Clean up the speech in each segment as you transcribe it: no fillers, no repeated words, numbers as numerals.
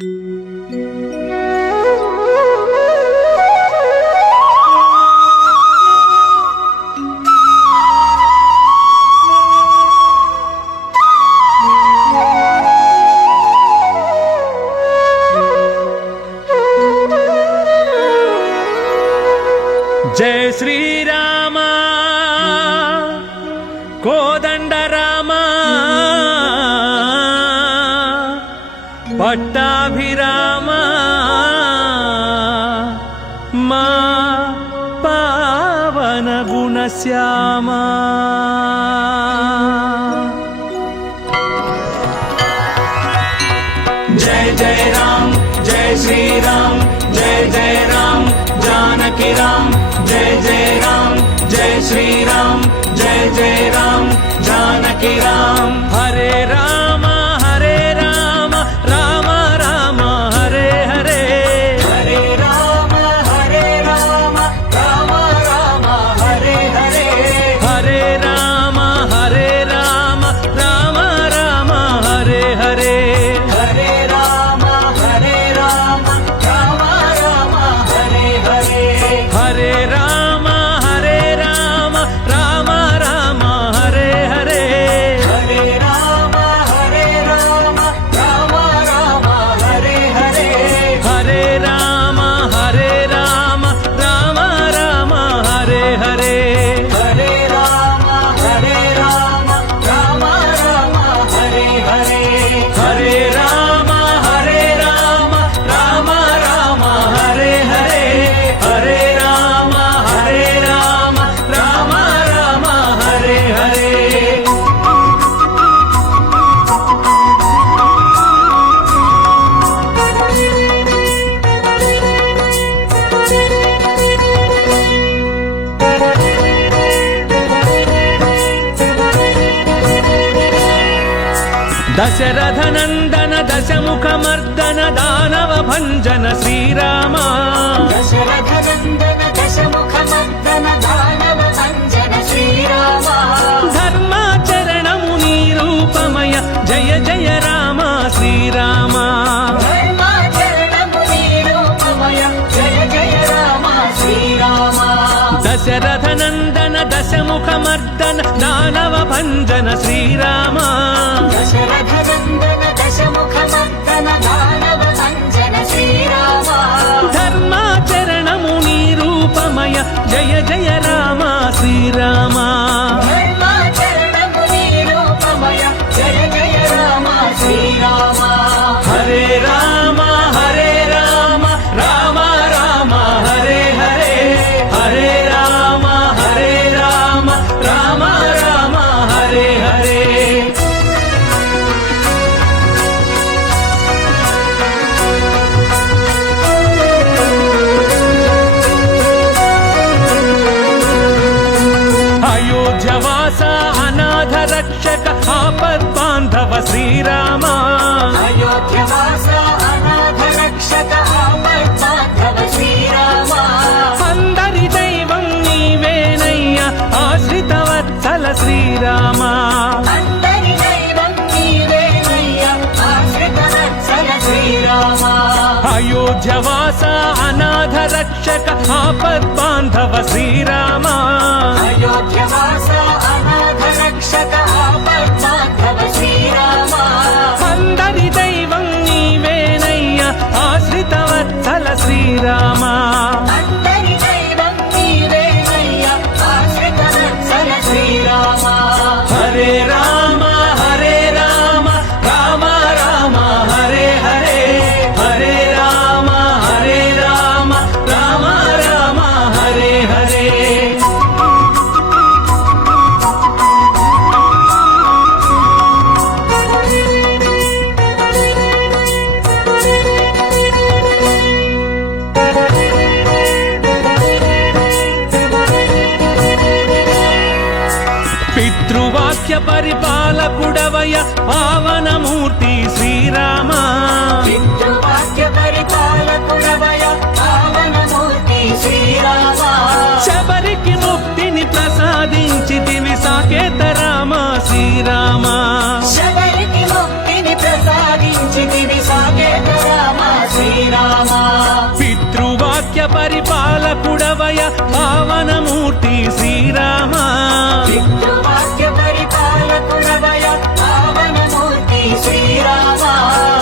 जय श्री राम कोदंड राम पट्टाभिराम मा पावन गुणश्यामा। जय जय राम जय श्री राम जय जय राम जानकी राम जय जय राम जय श्री राम जय जय राम जानकी राम। हरे राम राम राम हरे हरे हरे राम राम राम हरे हरे हरे राम राम राम हरे हरे हरे राम राम राम हरे हरे हरे राम राम राम हरे हरे हरे राम राम राम हरे हरे हरे राम राम राम हरे हरे हरे राम राम राम हरे हरे हरे राम राम राम हरे हरे हरे राम राम राम हरे हरे। दशरथ नंदन दशमुख मर्दन दानव भंजन श्रीराम दशरथ नंदन दशमुख मर्दन दानव भंजन श्रीराम धर्माचरण मुनि रूपमय जय जय राम श्रीराम। धर्माचरण मुनि रूपमय जय जय राम श्रीराम दशरथ नंदन दशमुख मर्दन दानव भंजन श्रीराम दशरथ नंदन दशमुख मर्दन दानव भंजन श्रीराम धर्माचरण मुनि रूपमय जय जय राम श्रीराम। धर्माचरण मुनि रूपमय जय जय राम श्रीराम हरे राम राम राम हरे हरे हरे राम राम राम हरे हरे। अयोध्यवास अनाथ रक्षक आपद बांधव श्रीराम अयोध्यवास अनाथ रक्षक आपद्बांधव श्रीराम అందరి దైవం నీవేనయ్యా ఆశ్రిత వత్సల శ్రీరామ। అందరి దైవం నీవేనయ్యా ఆశ్రిత వత్సల శ్రీరామ అయోధ్యవాస అనాథ రక్షక ఆపద్ బాంధవ శ్రీరామ అయోధ్యవాస అనాథ రక్షక ఆపద్బాంధవ శ్రీరామ అందరి దైవం నీవేనయ్యా ఆశ్రిత వత్సల శ్రీరామ। అందరి దైవం నీవేనయ్యా ఆశ్రిత వత్సల శ్రీరామ హరే రామ రామ రామ హరే హరే హరే రామ రామ రామ హరే హరే। పితృవాక్య పరిపాలకుడవయ పావనమూర్తి శ్రీరామ పితృవాక్య పరిపాలకుడవయ పావనమూర్తి శ్రీరామ శబరికి ముక్తిని ప్రసాదించితివి సాకేత రామ శ్రీరామ। శబరికి ముక్తిని ప్రసాదించితివి సాకేత రామ పరిపాలకుడవయ పావనమూర్తి శ్రీరామ పితృవాక్య పరిపాలకుడవయ పావనమూర్తి శ్రీరామ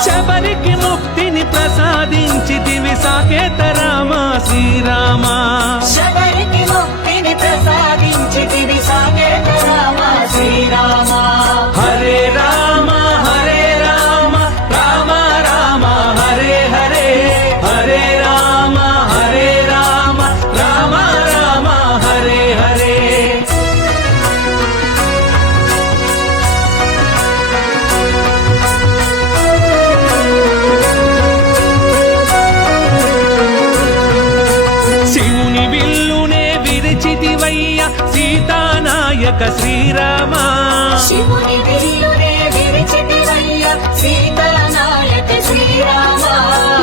శబరికి ముక్తిని ప్రసాదించితివి సాకేత రామ శ్రీరామ శబరికి ముక్తిని ప్రసాదించితివి సాకేత రామ శ్రీరామ హరే రామ హరే రామ రామ రామ హరే హరే హరే రామ హరే రామ రామ రామ హరే హరే శివుని విల్లునే విరిచితివయ్య సీతానాయక శ్రీరామ శివుని విల్లునే విరిచితివయ్య సీతానాయక శ్రీరామ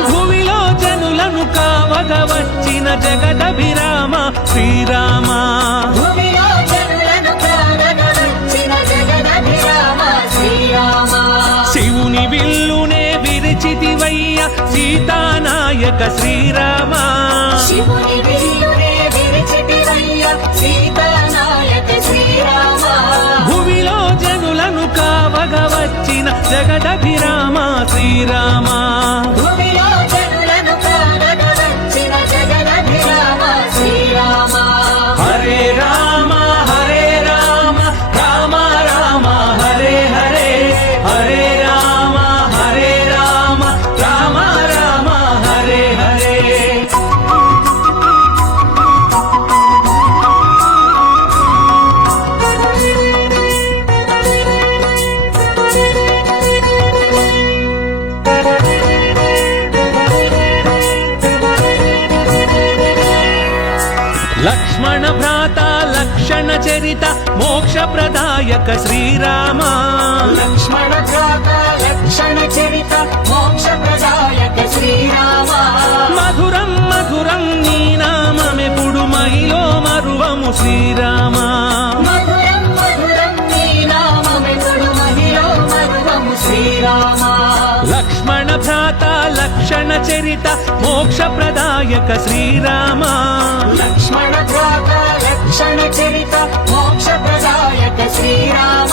భూమిలో జనులను కావగ వచ్చిన జగదభిరామ శ్రీరామ భూమిలో జనులను కావగా వచ్చిన జగదభిరామ శ్రీరామ శివుని విల్లునే విరిచితివయ్య సీతానాయక శ్రీరామ శివుని విల్లునే విరిచితివయ్య సీతానాయక శ్రీరామ భూమిలో జనులను కావగ వచ్చిన జగదభిరామ శ్రీరామ భూమిలో జనులను కావగా వచ్చిన జగదభిరామ శ్రీరామ హరే రామ హరే రామ రామ రామ హరే హరే హరే రామ హరే రామ రామ రామ హరే హరే లక్ష్మణ భ్రాత లక్షణ చరిత మోక్ష ప్రదాయక శ్రీరామ లక్ష్మణ భ్రాత లక్షణ చరిత మోక్ష ప్రదాయక శ్రీరామ మధురం మధురం నీ నామమెప్పుడు మహిలో మరువము శ్రీరామ మధురం మధురం నీ నామమెప్పుడు మహిలో మరువము శ్రీరామ లక్ష్మణ భ్రాత లక్షణ చరిత మోక్ష ప్రదాయక శ్రీరామ లక్ష్మణ భ్రాత లక్షణ చరిత మోక్ష ప్రదాయక శ్రీరామ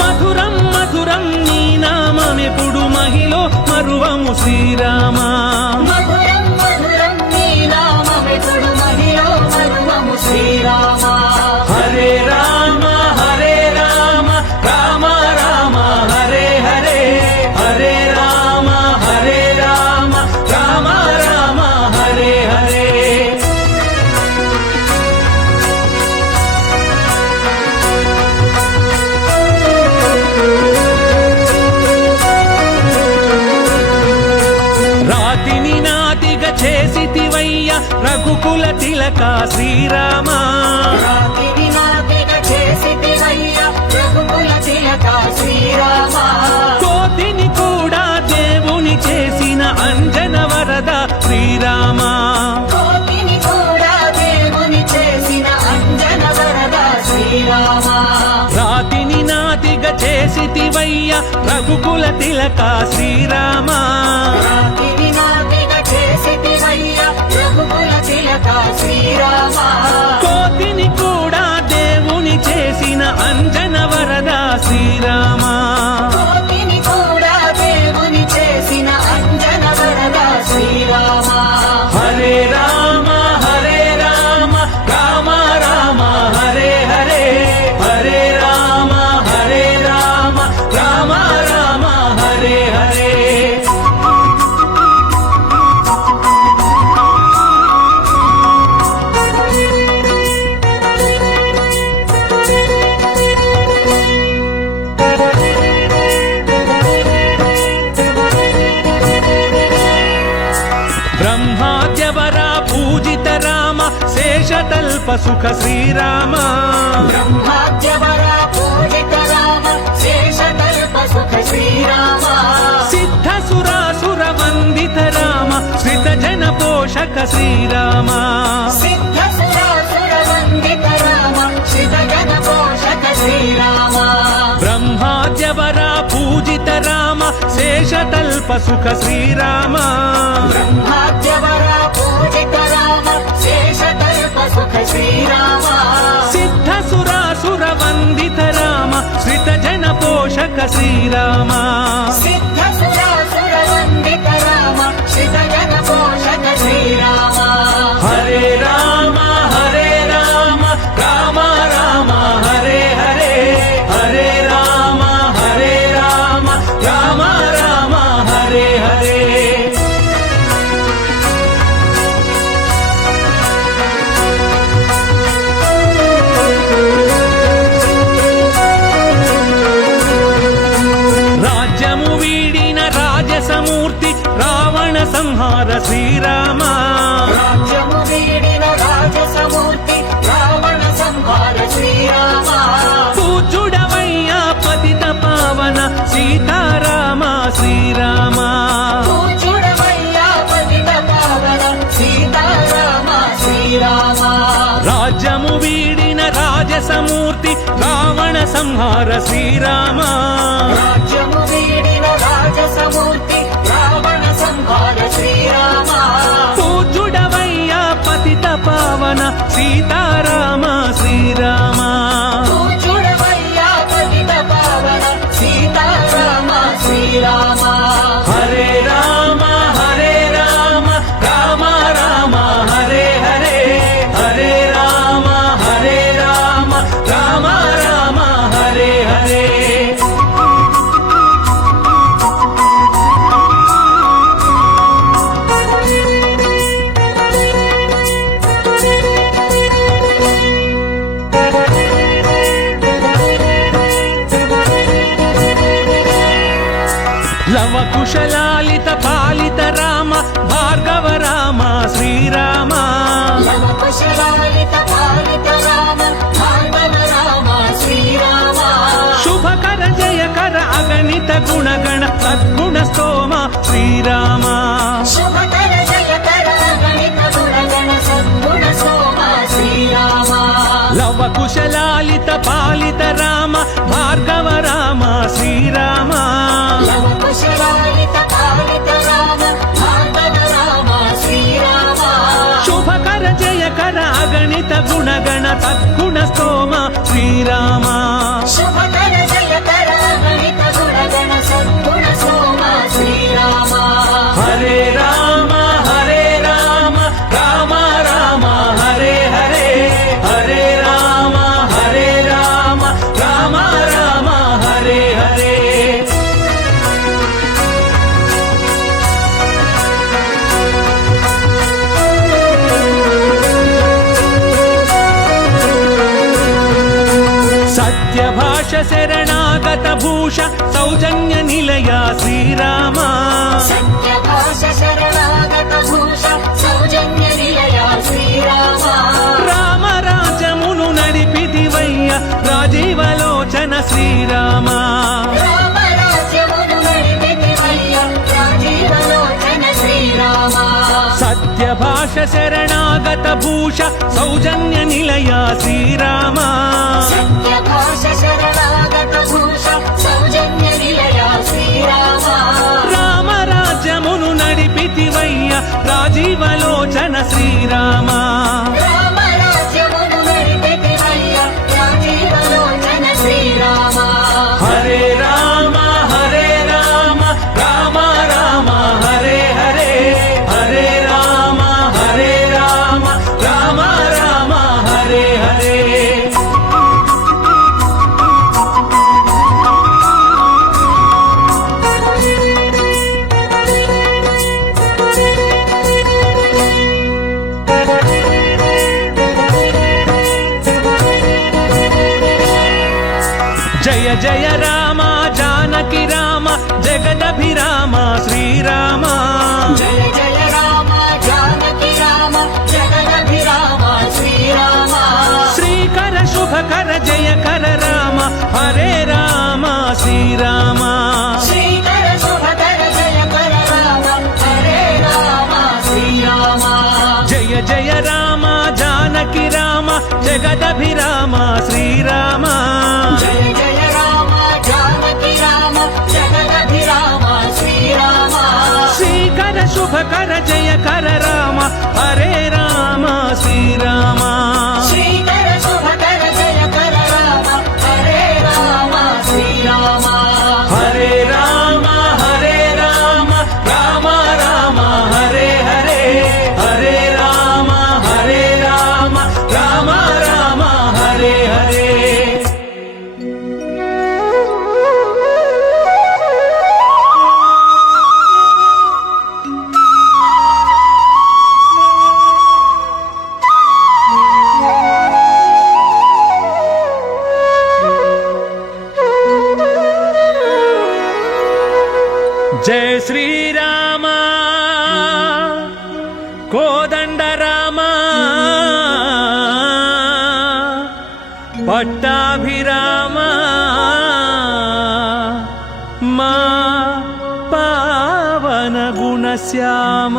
మధురం మధురం నీ నామమెప్పుడు మహిలో మరువము శ్రీరామ మధురం మధురం నీ నామమెప్పుడు మహిలో మరువము శ్రీరామ హరే రామ హరే రామ రామ రామ హరే హరే హరే రామ హరే రామ రామ రామ హరే హరే రాతిని నాతిగా చేసితివయ్య రఘుకుల తిలక శ్రీరామ రాతిని నాతిగా చేసితివయ్య రఘుకుల తిలక శ్రీరామ కోతిని కూడా దేవుని చేసిన అంజన వరద శ్రీరామ కోటిని కూడా దేవుని చేసిన అంజన వరద శ్రీరామ రాతిని నాతిగా చేసితివయ్య రఘుకుల తిలక శ్రీరామ రాతిని నాతిగా చేసితివయ్య రఘుకుల తిలక శ్రీరామ కోతిని కూడా దేవుని చేసిన అంజన వరద శ్రీరామ కోటిని కూడా దేవుని చేసిన అంజన వరద శ్రీరామ హరే రామ హరే రామ రామ రామ హరే హరే హరే రామ హరే రామ రామ రామ హరే హరే బ్రహ్మాద్యవర పూజిత రామ శేషతల్ప సుఖ శ్రీరామ బ్రహ్మాద్యవర పూజిత రామ శేషతల్ప సుఖ శ్రీరామ సిద్ధ సురాసుర వందిత రామ శ్రిత జన పోషక శ్రీరామ సిద్ధ సురాసుర వందిత రామ శ్రిత జన పోషక శ్రీరామ బ్రహ్మాద్యవర పూజిత రామ శేషతల్ప సుఖ శ్రీరామ బ్రహ్మాద్యవర పూజిత రామ శ్రీరామ సిద్ధసురాసురవందిత రామ శ్రితజన పోషక శ్రీరామ సిద్ధసురాసురవందిత రామ శ్రితజన పోషక శ్రీరామ హరే రామ రామ రామ హరే హరే హరే రామ రామ రామ హరే హరే రాజ్యము వీడిన రాజసమూర్తి రావణ సంహార శ్రీరామ రాజ్యము వీడిన రాజసమూర్తి రావణ సంహార శ్రీరామ పూజుడవయ్యా పతిత పావన సీతారామ శ్రీరామ పూజుడవయ్యా పతిత పావన సీతారామ శ్రీరామ రాజ్యము వీడిన రాజసమూర్తి రావణ సంహార శ్రీరామ రాజ్యము వీడిన రాజసమూర్తి రావణ సంహార శ్రీరామ పూజుడవయ్యా పతిత పావన సీతారామ శ్రీరామ పూజుడవయ్యా పతిత పావన సీతారామ శ్రీరామ హరే రామ రామ రామ హరే హరే హరే రామ రామ రామ హరే హరే లవకుశలాలిత పాలిత రామ భార్గవ రామ శ్రీరామ లవకుశలాలిత పాలిత రామ భార్గవ రామ శ్రీరామ శుభకర జయకర అగణిత గుణగణ సద్గుణ స్తోమ శ్రీరామ శుభకర జయకర గణిత గుణగణ సద్గుణ సోమ శ్రీరామ లవకుశలాలిత పాలిత రామ భార్గవ రామ శ్రీరామ లవకుశలాలిత పాలిత రామ భార్గవ రామ శ్రీరామ శుభకర జయకర అగణిత గుణగణ సద్గుణ స్తోమ శ్రీరామ శుభకర జయకర గణిత గుణగణ సద్గుణ సోమ శ్రీరామ హరే రామ రామ రామ హరే హరే హరే రామ రామ రామ హరే హరే సత్యభాష శరణాగత భూష సౌజన్య నిలయ శ్రీరామ సత్యభాష శరణాగత భూష సౌజన్య నిలయ శ్రీరామ రామ రాజమును నడిపిదివయ్య రాజీవలోచన శ్రీరామ రామరాజ్యమును నడిపితివయ్య రాజీవలోచన శ్రీరామ సత్యభాష శరణాగత భూష సౌజన్య నిలయ శ్రీరామ సత్యభాష శరణాగత భూష సౌజన్య నిలయ శ్రీరామ రామ రాజ్యమును నడిపితివయ్య రాజీవలోచన శ్రీరామ రామరాజ్యమును నడిపితివయ్య రాజీవలోచన శ్రీరామ హరే రామ రామ రామ హరే హరే హరే రామ రామ రామ హరే హరే జయ జయ రామ జానకి రామ జగదభిరామ శ్రీరామ జయ జయ రామ జానకి రామ జగదభిరామ శ్రీరామ శ్రీకర శుభకర జయకర రామ హరే రామ శ్రీరామ శ్రీకర శుభకర జయకర రామ హరే రామ శ్రీరామ జయ జయ రామ జానకి రామ జగదభిరామ శ్రీరామ జయ జయ రామ జానకి రామ జగదభిరామ శ్రీరామ శ్రీకర శుభకర జయకర రామ హరే రామ శ్రీరామ జయ శ్రీరామ కోదండ రామ పట్టాభిరామ మా పావన గుణశ్యామ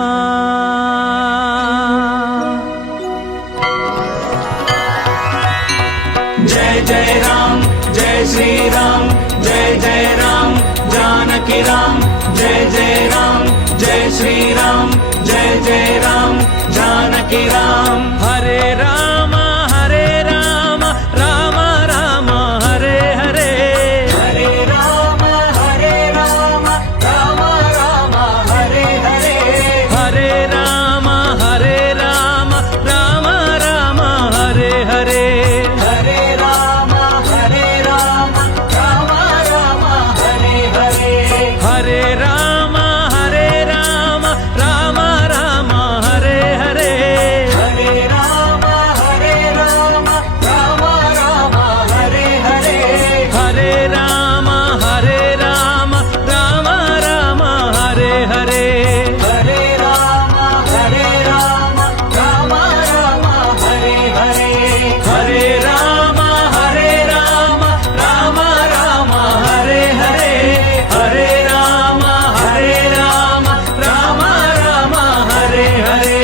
జయ జయ రామ జయ శ్రీరామ జయ జయ రామ जानकी राम जय जय राम जय श्री राम जय जय राम जानकी राम हरे राम राम राम हरे हरे हरे राम राम राम हरे हरे हरे राम राम राम हरे हरे हरे राम राम राम हरे हरे हरे राम राम राम हरे हरे हरे राम राम राम हरे हरे हरे राम राम राम हरे हरे हरे राम राम राम हरे हरे हरे राम राम राम हरे हरे हरे राम राम हरे हरे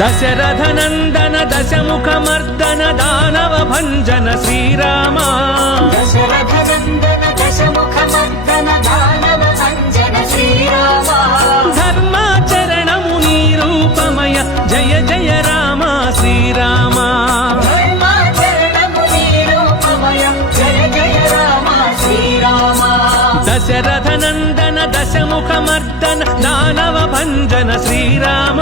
दशरथ नंदन दशमुख मर्दन दानव भंजन श्रीराम दशरथ नंदन दशमुख मर्दन दानव भंजन श्रीराम धर्माचरणमु निरूपमय जय जय राम श्रीराम धर्माचरणमु निरूपमय जय जय राम श्रीराम दशरथ नंदन दशमुख मर्दन दानव भंजन श्रीराम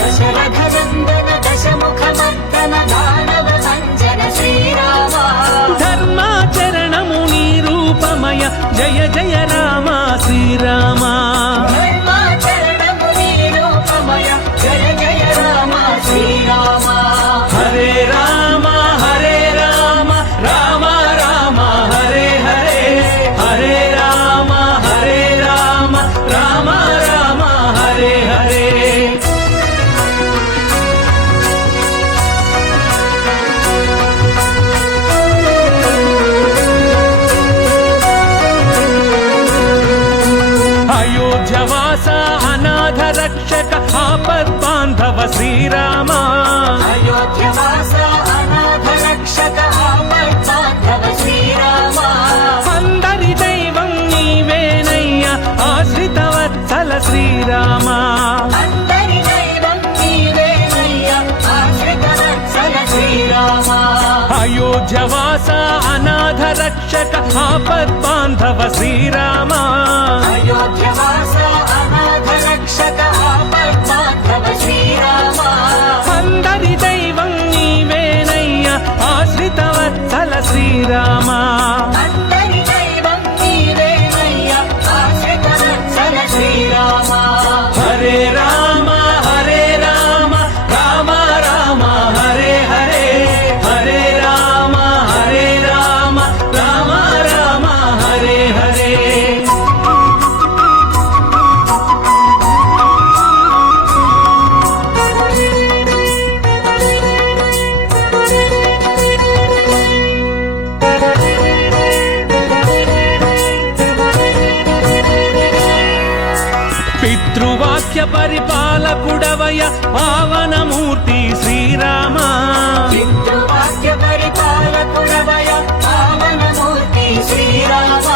दशरथ नंदन दशमुख मर्दन दानव भंजन श्रीराम धर्माचरणमु निरूपमय जय जय राम श्रीराम धर्माचरणमु निरूपमय जय जय राम श्रीराम हरे राम राम राम हरे हरे हरे राम राम राम हरे हरे अयोध्यवास अनाथ रक्षक आपद बांधव श्रीराम अयोध्यवास अनाथ रक्षक आपद्बांधव श्रीराम అందరి దైవం నీవేనయ్య ఆశ్రిత వత్సల శ్రీరామ అందరి దైవం నీవేనయ్య ఆశ్రిత వత్సల శ్రీరామ అయోధ్యవాస అనాథ రక్షక ఆపద్ బాంధవ శ్రీరామ अयोध्यवास अनाथ रक्षक आपद्बांधव श्रीराम అందరి దైవం నీవేనయ్య ఆశ్రిత వత్సల శ్రీరామ అందరి దైవం నీవేనయ్య ఆశ్రిత వత్సల శ్రీరామ హరే రామ రామ రామ హరే హరే హరే రామ రామ రామ హరే హరే పితృవాక్య పరిపాలకుడవయ పావనమూర్తి శ్రీరామ పితృవాక్య పరిపాలకుడవయ పావనమూర్తి శ్రీరామ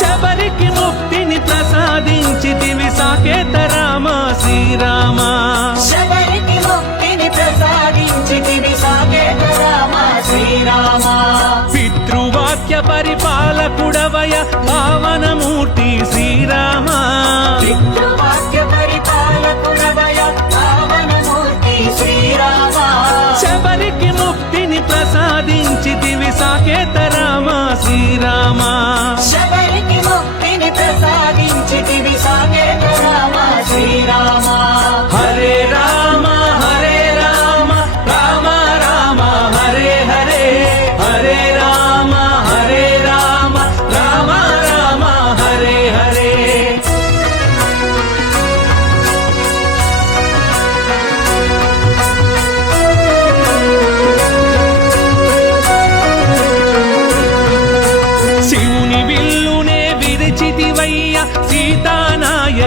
శబరికి ముక్తిని ప్రసాదించితివి సాకేత రామ శ్రీరామ శబరికి ముక్తిని ప్రసాదించితివి సాకేత రామ శ్రీరామ పితృవాక్య పరిపాలకుడవయ పావనమూర్తి శ్రీరామ పితృవాక్య పరిపాలకుడవయ పావనమూర్తి శ్రీరామ శబరికి ముక్తిని ప్రసాదించితివి సాకేత రామ శ్రీరామ శబరికి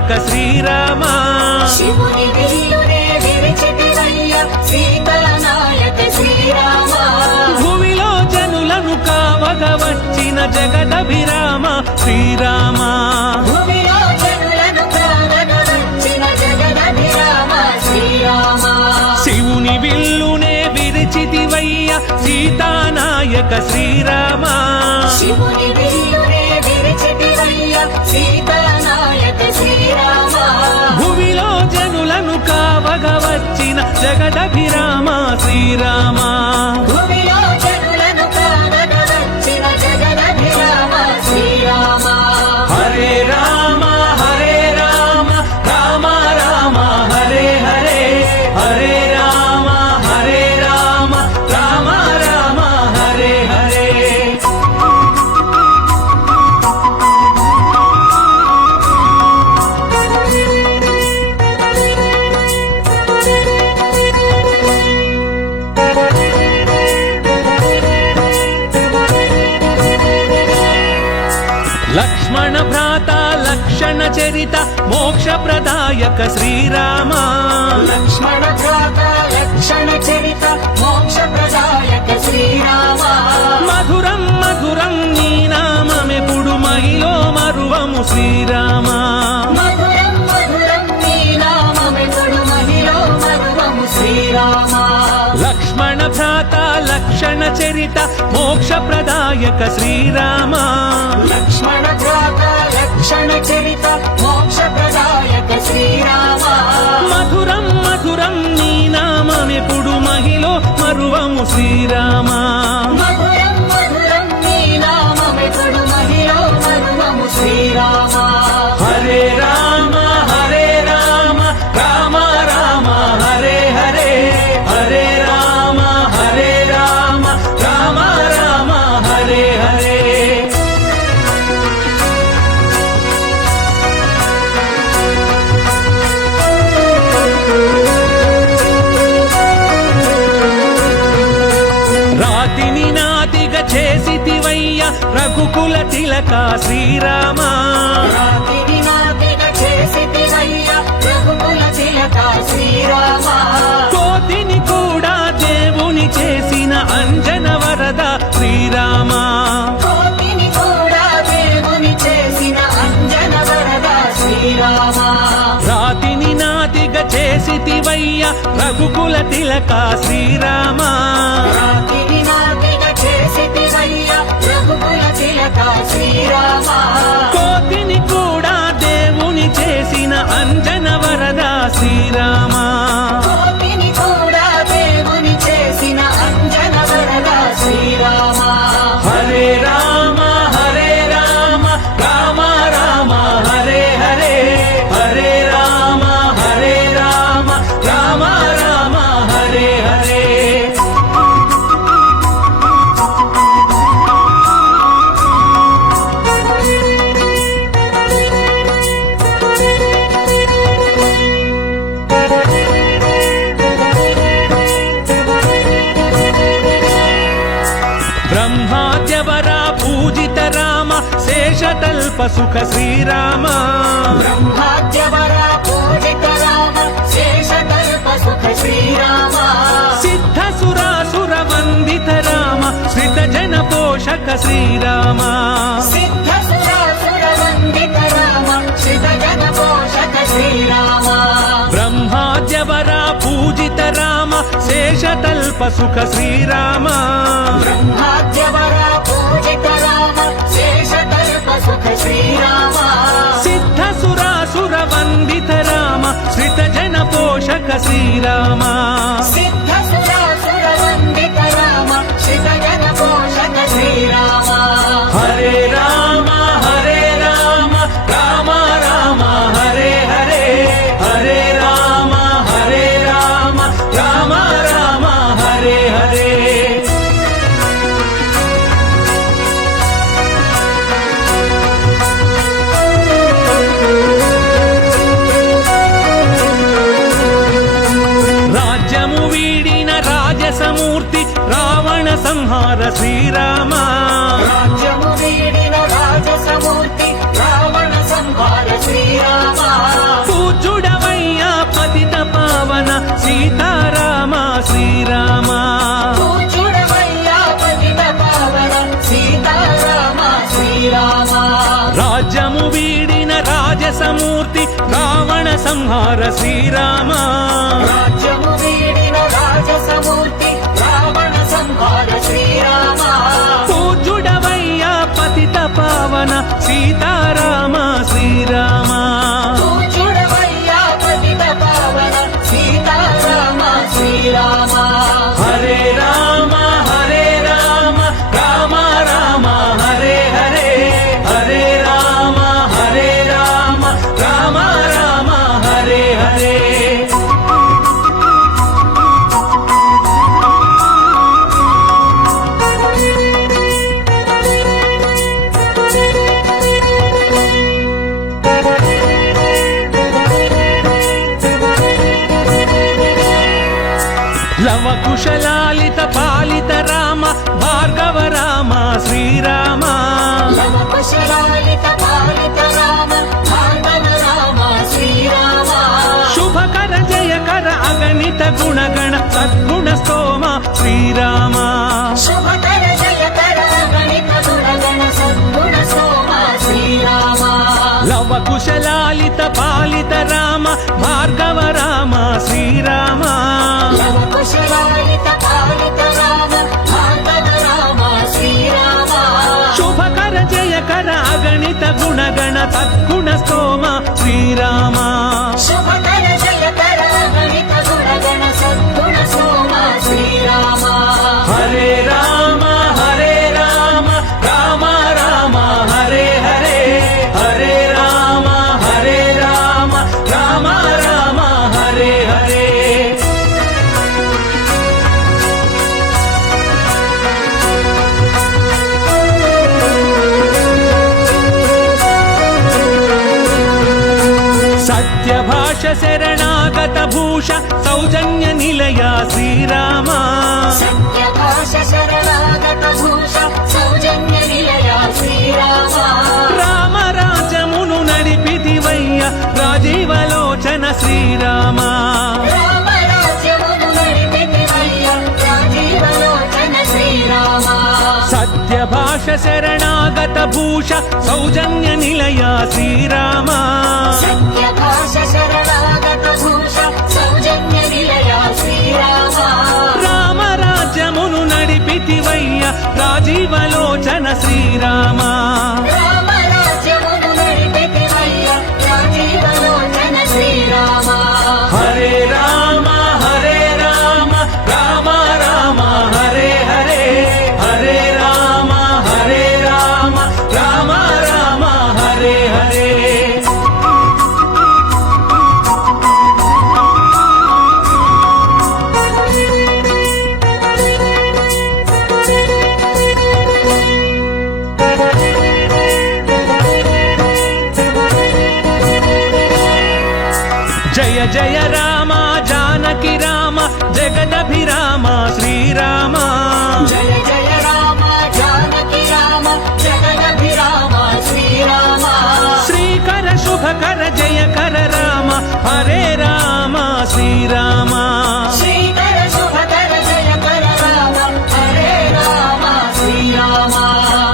నాయక శ్రీరామ శివుని విల్లునే విరిచితివయ్య సీతానాయక శ్రీరామ భూమిలో జనులను కావగ వచ్చిన జగదభిరామ శ్రీరామ భూమిలో జనులను కావగ వచ్చిన జగదభిరామ శ్రీరామ శివుని విల్లునే విరిచితివయ్య సీతానాయక శ్రీరామ శివుని విల్లునే విరిచితివయ్య సీతానాయక శ్రీరామ భూమిలో జనులను కావగ వచ్చిన జగదభిరామ శ్రీరామ భూమిలో జనులను కావగ వచ్చిన జగదభిరామ శ్రీరామ హరే రామ రామ రామ హరే హరే హరే రామ రామ రామ హరే హరే లక్ష్మణ భ్రాత లక్షణ చరిత మోక్ష ప్రదాయక శ్రీరామ లక్ష్మణ భ్రాత లక్షణ చరిత మోక్ష ప్రదాయక శ్రీరామ మధురం మధురం నీ నామమెప్పుడు మహిలో మరువము శ్రీరామ మధురం మధురం నీ నామమెప్పుడు మహిలో మరువము శ్రీరామ లక్ష్మణ భ్రాత లక్షణ చరిత మోక్ష ప్రదాయక శ్రీరామ లక్ష్మణ భ్రాత లక్షణ చరిత మోక్ష ప్రదాయక శ్రీరామ మధురం మధురం నీ నామమెప్పుడు మహిలో మరువము శ్రీరామ మధురం మధురం నీ నామమెప్పుడు మహిలో మరువము శ్రీరామ హరే రామ రామ రామ హరే హరే హరే రామ రామ రామ హరే హరే రాతిని నాతిగా చేసితివయ్య రఘుకుల తిలక శ్రీరామ రాతిని నాతిగా చేసితివయ్య రఘుకుల తిలక శ్రీరామ కోతిని కూడా దేవుని చేసిన అంజన వరద శ్రీరామ కోటిని కూడా దేవుని చేసిన అంజన వరద శ్రీరామ రాతిని నాతిగా చేసితివయ్య రఘుకుల తిలక శ్రీరామ రాతిని నాతిగా చేసితివయ్య రఘుకుల తిలక శ్రీరామ కోతిని కూడా దేవుని చేసిన అంజన వరద శ్రీరామ కోటిని కూడా దేవుని చేసిన అంజన వరద శ్రీరామ హరే రామ రామ రామ హరే హరే హరే రామ రామ రామ హరే హరే బ్రహ్మాద్యవర పూజిత రామ శేషతల్ప సుఖ శ్రీరామ బ్రహ్మాద్యవర పూజిత రామ శేషకల్ప సుఖ శ్రీరామ సిద్ధ సురాసుర వందిత రామ శ్రిత జన పోషక శ్రీరామ సిద్ధ సురాసుర వందిత రామ శ్రిత జన పోషక శ్రీరామ బ్రహ్మాద్యవర పూజిత రామ శేషతల్ప సుఖ శ్రీరామ బ్రహ్మాద్యవర పూజిత రామ శేషకల్ప సుఖ శ్రీరామ సిద్ధ సురాసుర వందిత రామ శ్రిత జన పోషక శ్రీరామ సిద్ధ సురాసుర వందిత రామ శ్రిత జన పోషక శ్రీరామ హరే రామ రామ రామ హరే హరే హరే రామ రామ రామ హరే హరే రాజ్యము వీడి రాజసమూర్తి రావణ సంహార శ్రీరామ రాజ్యము వీడిన రాజసమూర్తి రావణ సంహార శ్రీరామ పూజ్యుడవయ్యా పతిత పావన సీతారామ శ్రీరామ చూడవయ్యా పతిత పావన సీతారామ శ్రీరామ హరే రామ రామ రామ హరే హరే హరే రామ రామ రామ హరే హరే లవ కుశలాలిత పాలిత రామ భార్గవ రామ శ్రీరామ లవ కుశలాలిత పాలిత రామ భార్గవ రామ శ్రీరామ శుభకర జయకర అగణిత గుణగణ సద్గుణ స్తోమ శ్రీరామ శుభకర జయకర గణిత గుణగణ సద్గుణ సోమ శ్రీరామ లవ కుశలాలిత పాలిత రామ భార్గవ రామ శ్రీరామ లవ కుశలాలిత పాలిత రామ భార్గవ రామ శ్రీరామ శుభకర జయకర అగణిత గుణగణ సద్గుణ స్తోమ శ్రీరామ శుభకర జయకర గణిత గుణగణ సద్గుణ సోమ శ్రీరామ హరే రామ రామ రామ హరే హరే హరే రామ రామ రామ హరే హరే సత్యభాష శరణాగత భూష సౌజన్య నిలయ శ్రీరామ సత్యభాష శరణాగత భూష సౌజన్య నిలయ శ్రీరామ రామ రాజమును నడిపితివయ్య రాజీవలోచన శ్రీరామ రామ రాజ్యమును నడిపితివయ్య రాజీవలోచన శ్రీరామ సత్యభాష శరణాగత భూష సౌజన్య నిలయ శ్రీరామ సత్యభాష శరణాగత భూష సౌజన్య నిలయ శ్రీరామ రామ రాజ్యమును నడిపితివయ్య రాజీవలోచన శ్రీరామ రామ రాజ్యమును నడిపితివయ్య రాజీవలోచన శ్రీరామ హరే రామ రామ రామ హరే హరే హరే రామ రామ రామ హరే హరే జయ జయ రామ జానకి రామ జగదభిరామ శ్రీరామ జయ జయ రామ జానకి రామ జగదభిరామ శ్రీరామ శ్రీకర శుభకర జయకర రామ హరే రామ శ్రీరామ శ్రీకర శుభకర జయకర రామ హరే రామ శ్రీరామ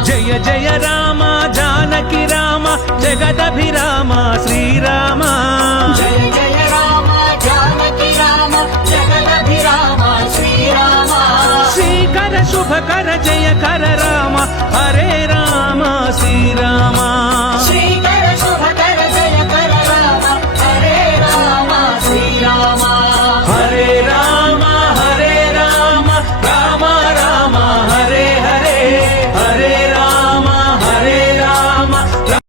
జయ జయ రామ జానకి రామ జగదభిరామ శ్రీరామ జయ జయ రామ జానకి రామ జగదభిరామ శ్రీరామ శ్రీకర శుభకర జయకర రామ హరే రామ శ్రీరామ